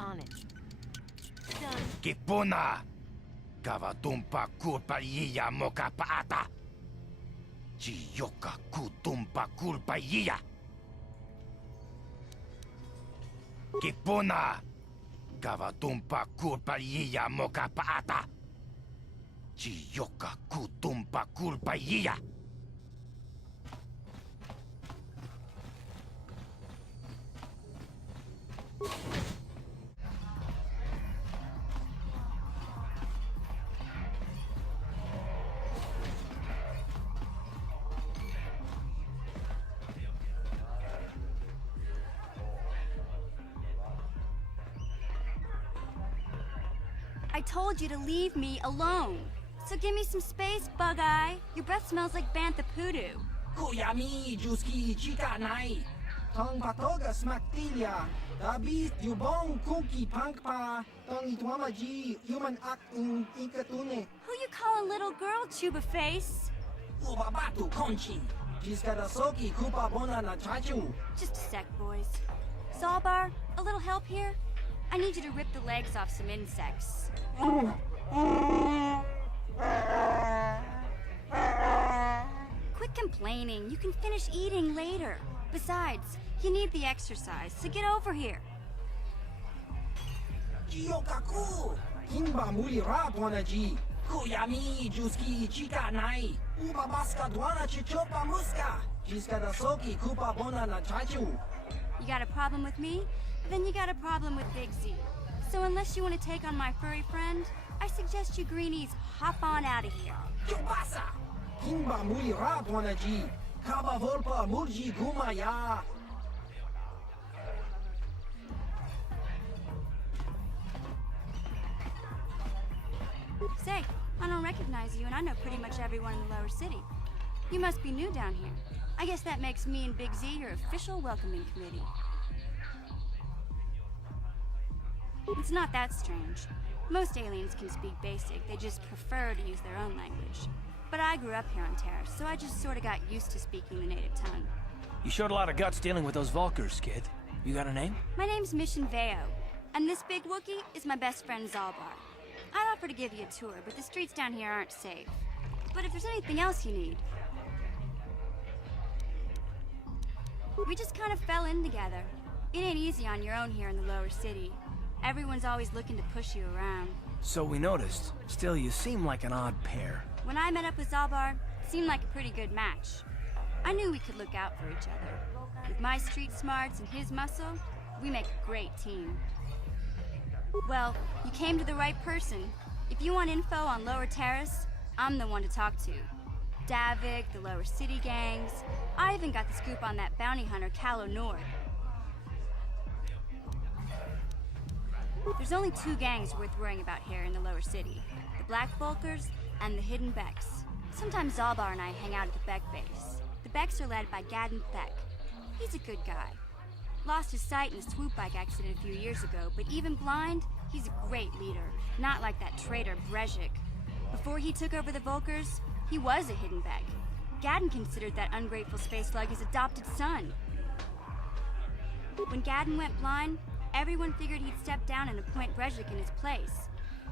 On it. Done. Kipuna! Kavatumpa kulpajia moka paata! Chiyoka kutumpa kulpajia! Kipuna! Kavatumpa kulpajia moka paata! Chiyoka kutumpa kulpajia! I told you to leave me alone. So give me some space, Bug-Eye. Your breath smells like bantha poodoo. Kuyami, Juski, Chika Nai. Tong Patoga Smaktilia. Dabis, Yubong, Kuki, Pankpa. Tong Ituamaji, Human Act in Ikatune. Who you call a little girl, Chuba Face? Ubabatu Conchi. Jiskadasoki, Kupa Bona na Chachu. Just a sec, boys. Zalbar, a little help here? I need you to rip the legs off some insects. Quit complaining. You can finish eating later. Besides, you need the exercise, so get over here. Jiyokaku. Kimba Muli Radwanaji. Kuyami, Juski, Chika Nai. Ubabaska Dwana Chichopa Muska. Jiskadasoki, Kupa Bona na Chachu. You got a problem with me? Then you got a problem with Big Z. So unless you want to take on my furry friend, I suggest you greenies hop on out of here. Chubasa! Kimba Muli Radwanaji. Kaba Volpa Murji Gumaya. Say, I don't recognize you, and I know pretty much everyone in the lower city. You must be new down here. I guess that makes me and Big Z your official welcoming committee. It's not that strange. Most aliens can speak basic, they just prefer to use their own language. But I grew up here on Terra, so I just sort of got used to speaking the native tongue. You showed a lot of guts dealing with those Vulkars, kid. You got a name? My name's Mission Veo, and this big Wookiee is my best friend Zalbar. I'd offer to give you a tour, but the streets down here aren't safe. But if there's anything else you need... We just kind of fell in together. It ain't easy on your own here in the lower city. Everyone's always looking to push you around. So we noticed. Still, you seem like an odd pair. When I met up with Zalbar, it seemed like a pretty good match. I knew we could look out for each other. With my street smarts and his muscle, we make a great team. Well, you came to the right person. If you want info on Lower Terrace, I'm the one to talk to. Davik, the Lower City gangs. I even got the scoop on that bounty hunter, Callow Nord. There's only two gangs worth worrying about here in the Lower City. The Black Volkers and the Hidden Becks. Sometimes Zalbar and I hang out at the Beck base. The Becks are led by Gadden Thek. He's a good guy. Lost his sight in a swoop bike accident a few years ago, but even blind, he's a great leader. Not like that traitor Brezhik. Before he took over the Volkers, he was a Hidden Beck. Gadden considered that ungrateful space slug his adopted son. When Gadden went blind, everyone figured he'd step down and appoint Brezhik in his place.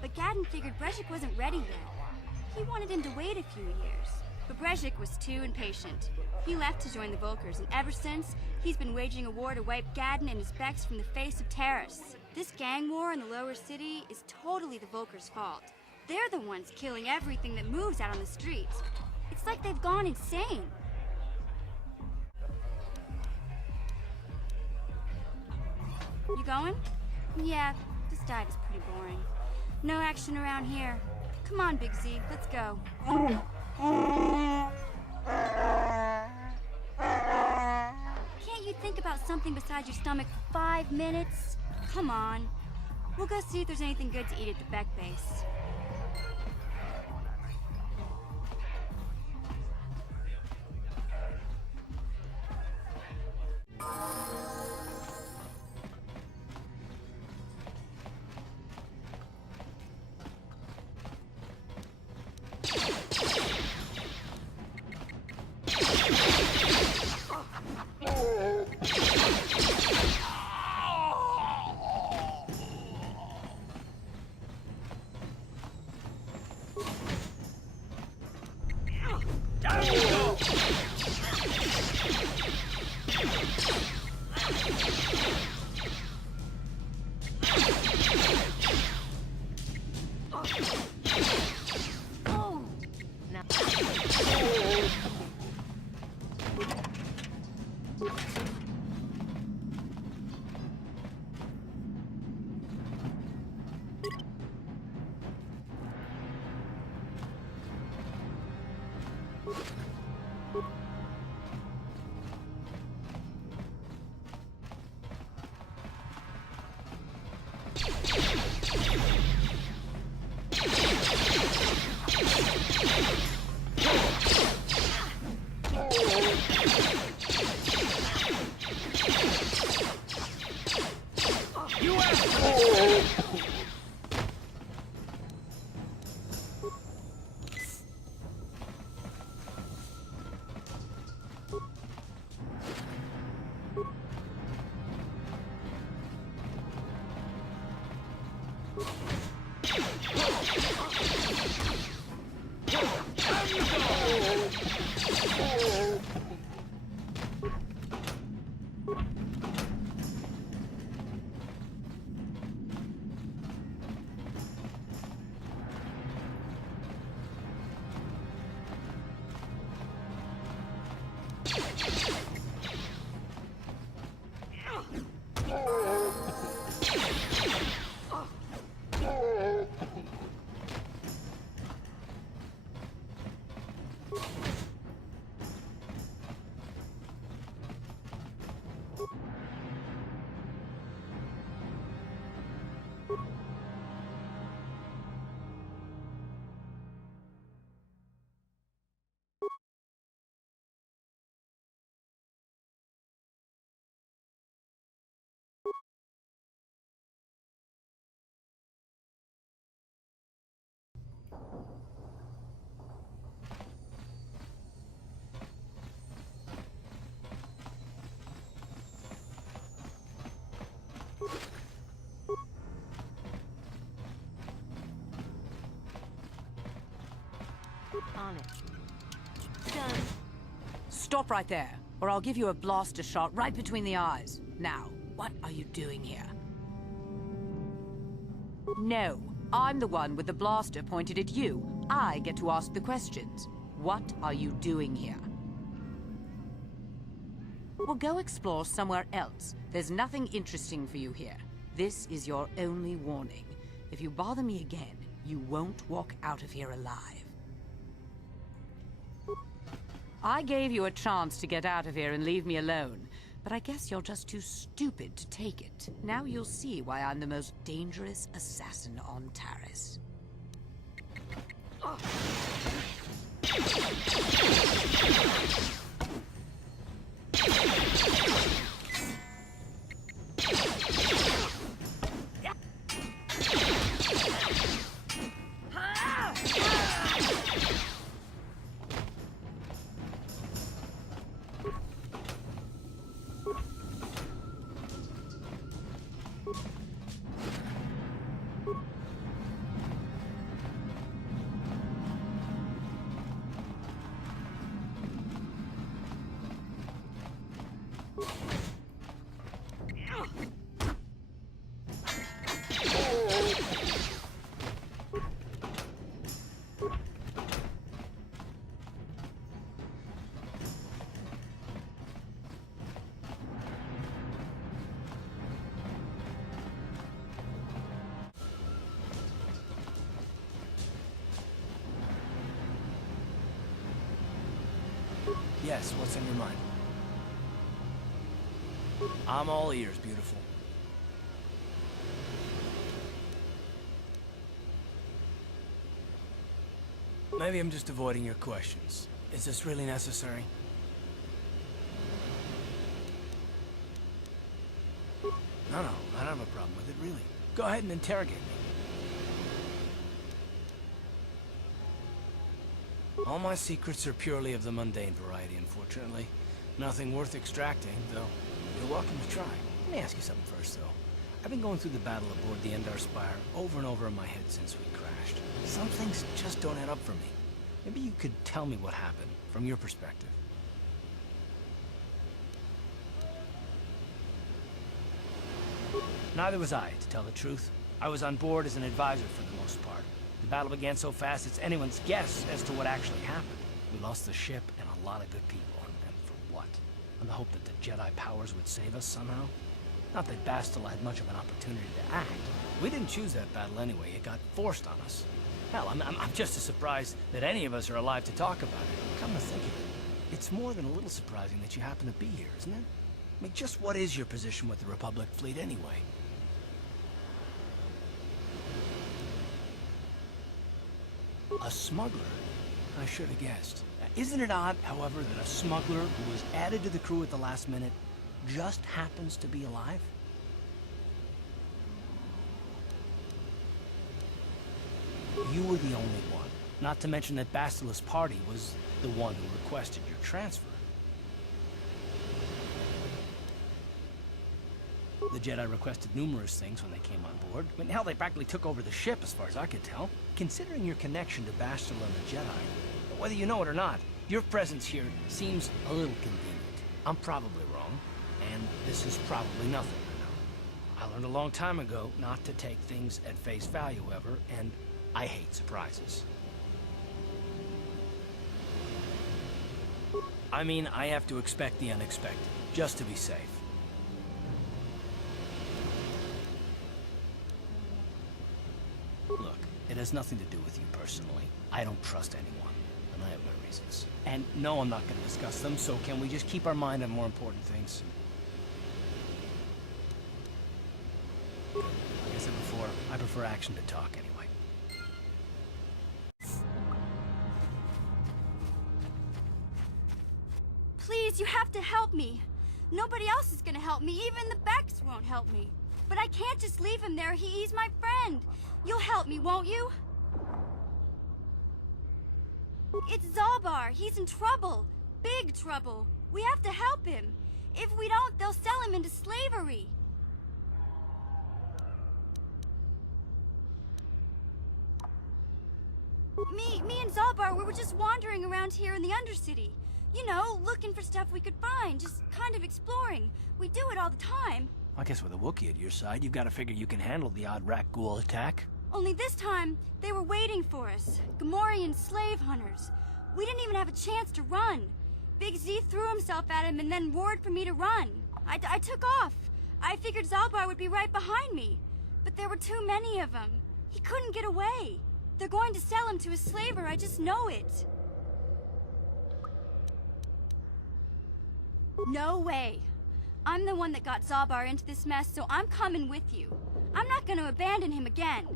But Gadden figured Brezhik wasn't ready yet. He wanted him to wait a few years. But Brezhik was too impatient. He left to join the Volkers, and ever since, he's been waging a war to wipe Gadden and his Becks from the face of Terrace. This gang war in the Lower City is totally the Volkers' fault. They're the ones killing everything that moves out on the streets. It's like they've gone insane. You going? Yeah, this dive is pretty boring. No action around here. Come on, Big Z, let's go. Can't you think about something besides your stomach for 5 minutes? Come on. We'll go see if there's anything good to eat at the Beck base. On it. Done. Stop right there, or I'll give you a blaster shot right between the eyes. Now, what are you doing here? No, I'm the one with the blaster pointed at you. I get to ask the questions. What are you doing here? Well, go explore somewhere else. There's nothing interesting for you here. This is your only warning. If you bother me again, you won't walk out of here alive. I gave you a chance to get out of here and leave me alone, but I guess you're just too stupid to take it. Now you'll see why I'm the most dangerous assassin on Taris. Yes, what's on your mind? I'm all ears, beautiful. Maybe I'm just avoiding your questions. Is this really necessary? No, I don't have a problem with it, really. Go ahead and interrogate me. All my secrets are purely of the mundane variety, unfortunately. Nothing worth extracting, though you're welcome to try. Let me ask you something first, though. I've been going through the battle aboard the Endar Spire over and over in my head since we crashed. Some things just don't add up for me. Maybe you could tell me what happened, from your perspective. Neither was I, to tell the truth. I was on board as an advisor for the most part. The battle began so fast it's anyone's guess as to what actually happened. We lost the ship and a lot of good people, and for what? On the hope that the Jedi powers would save us somehow? Not that Bastila had much of an opportunity to act. We didn't choose that battle anyway, it got forced on us. Hell, I'm just as surprised that any of us are alive to talk about it. Come to think of it, it's more than a little surprising that you happen to be here, isn't it? I mean, just what is your position with the Republic fleet anyway? A smuggler? I should have guessed. Isn't it odd, however, that a smuggler who was added to the crew at the last minute just happens to be alive? You were the only one. Not to mention that Bastila's party was the one who requested your transfer. The Jedi requested numerous things when they came on board. I mean, hell, they practically took over the ship, as far as I could tell. Considering your connection to Bastila and the Jedi, whether you know it or not, your presence here seems a little convenient. I'm probably wrong, and this is probably nothing, I know. I learned a long time ago not to take things at face value ever, and I hate surprises. I mean, I have to expect the unexpected, just to be safe. Look, it has nothing to do with you personally. I don't trust anyone, and I have my reasons. And no, I'm not going to discuss them, so can we just keep our mind on more important things? Like I said before, I prefer action to talk anyway. Please, you have to help me. Nobody else is gonna help me. Even the Becks won't help me. But I can't just leave him there. He's my friend. You'll help me, won't you? It's Zalbar. He's in trouble. Big trouble. We have to help him. If we don't, they'll sell him into slavery. Me and Zalbar, we were just wandering around here in the Undercity. You know, looking for stuff we could find, just kind of exploring. We do it all the time. I guess with a Wookiee at your side, you've got to figure you can handle the odd rat ghoul attack. Only this time, they were waiting for us. Gamorrean slave hunters. We didn't even have a chance to run. Big Z threw himself at him and then roared for me to run. I took off. I figured Zalbar would be right behind me. But there were too many of them. He couldn't get away. They're going to sell him to a slaver, I just know it. No way. I'm the one that got Zalbar into this mess, so I'm coming with you. I'm not going to abandon him again.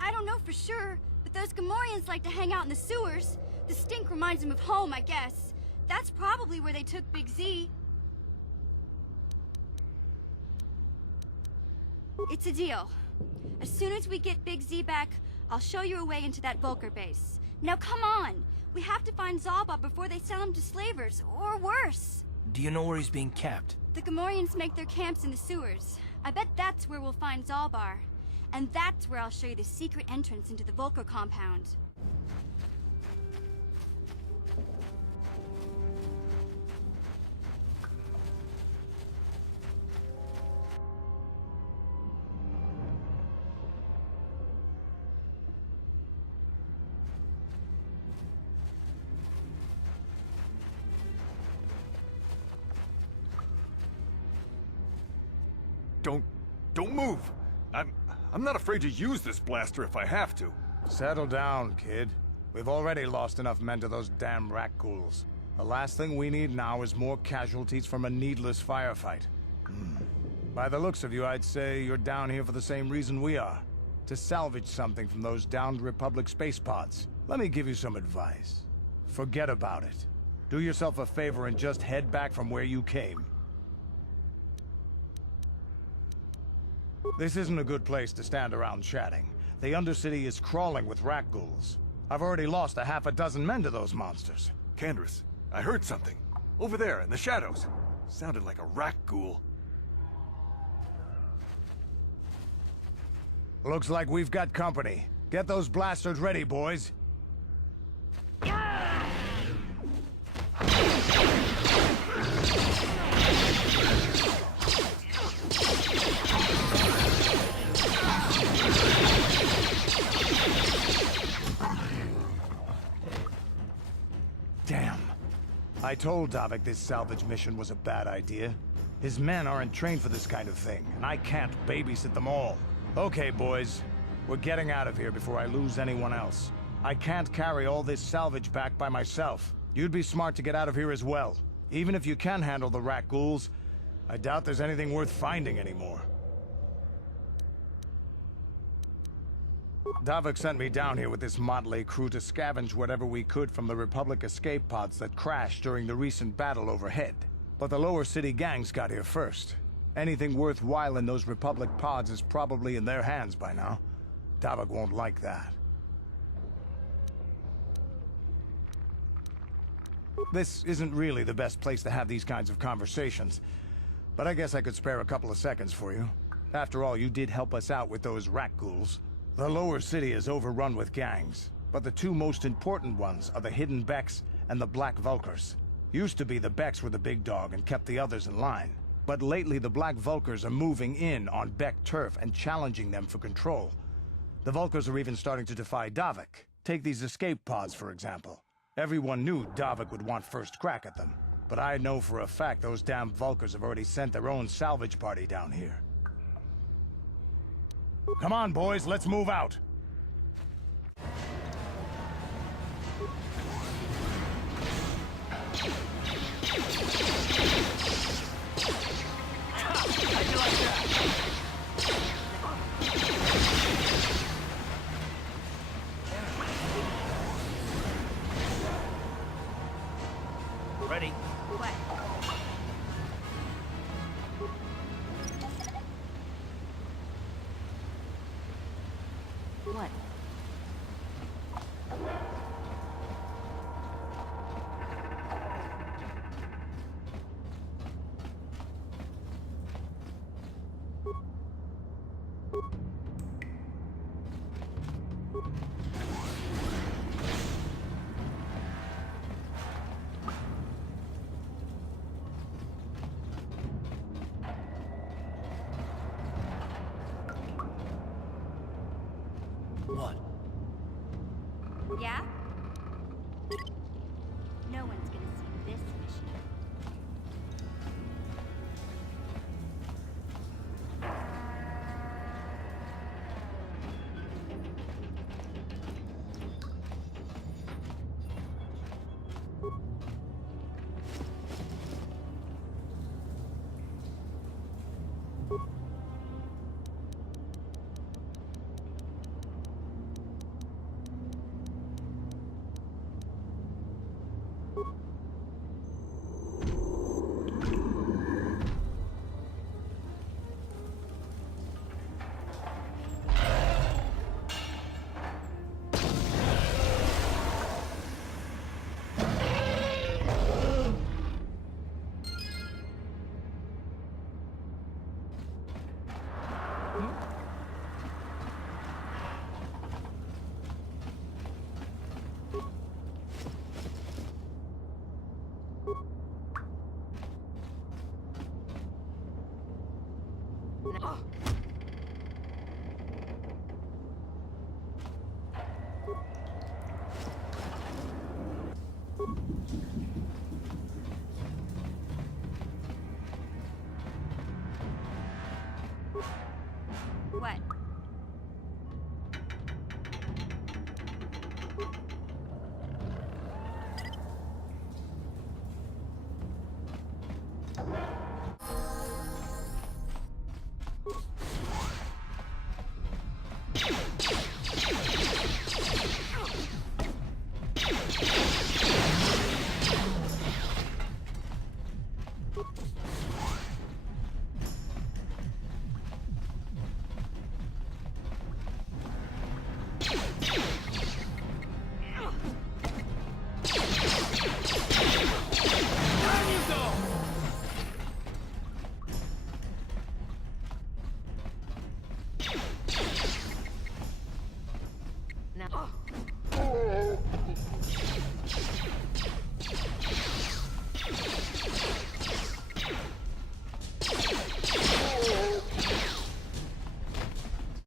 I don't know for sure, but those Gamorreans like to hang out in the sewers. The stink reminds them of home, I guess. That's probably where they took Big Z. It's a deal. As soon as we get Big Z back, I'll show you a way into that Vulcar base. Now come on! We have to find Zalbar before they sell him to slavers, or worse. Do you know where he's being kept? The Gamorreans make their camps in the sewers. I bet that's where we'll find Zalbar. And that's where I'll show you the secret entrance into the Vulcar compound. Don't move! I'm not afraid to use this blaster if I have to. Settle down, kid. We've already lost enough men to those damn rat ghouls. The last thing we need now is more casualties from a needless firefight. By the looks of you, I'd say you're down here for the same reason we are. To salvage something from those downed Republic space pods. Let me give you some advice. Forget about it. Do yourself a favor and just head back from where you came. This isn't a good place to stand around chatting. The Undercity is crawling with rat ghouls. I've already lost a half a dozen men to those monsters. Candace, I heard something. Over there, in the shadows. Sounded like a rat ghoul. Looks like we've got company. Get those blasters ready, boys. Damn. I told Davik this salvage mission was a bad idea. His men aren't trained for this kind of thing, and I can't babysit them all. Okay, boys. We're getting out of here before I lose anyone else. I can't carry all this salvage back by myself. You'd be smart to get out of here as well. Even if you can handle the rat ghouls, I doubt there's anything worth finding anymore. Davik sent me down here with this motley crew to scavenge whatever we could from the Republic escape pods that crashed during the recent battle overhead. But the lower city gangs got here first. Anything worthwhile in those Republic pods is probably in their hands by now. Davik won't like that. This isn't really the best place to have these kinds of conversations, but I guess I could spare a couple of seconds for you. After all, you did help us out with those rat ghouls. The lower city is overrun with gangs, but the two most important ones are the Hidden Becks and the Black Vulkars. Used to be the Becks were the big dog and kept the others in line. But lately the Black Vulkars are moving in on Beck turf and challenging them for control. The Vulkars are even starting to defy Davik. Take these escape pods, for example. Everyone knew Davik would want first crack at them. But I know for a fact those damn Vulkars have already sent their own salvage party down here. Come on, boys, let's move out. Ready? What? What? No one's gonna see this mission. What?